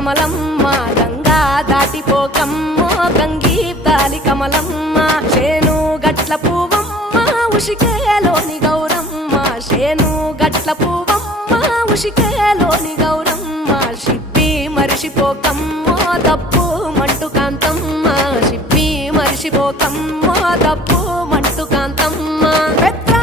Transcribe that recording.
కమలమ్మ గంగా దాటిపోకమ్మ గంగీతాలి కమలమ్మ శేను గట్ల పువ్వమ్మ ఉషికేలోని గౌరమ్మ శేను గట్ల పువ్వమ్మ ఉషికేలోని గౌరమ్మ షిప్పి మరిషిపోకమ్మ తప్పు మంటు కాంతమ్మ షిప్పి మరిషిపోకమ్మ తప్పు మంటు కాంతమ్మ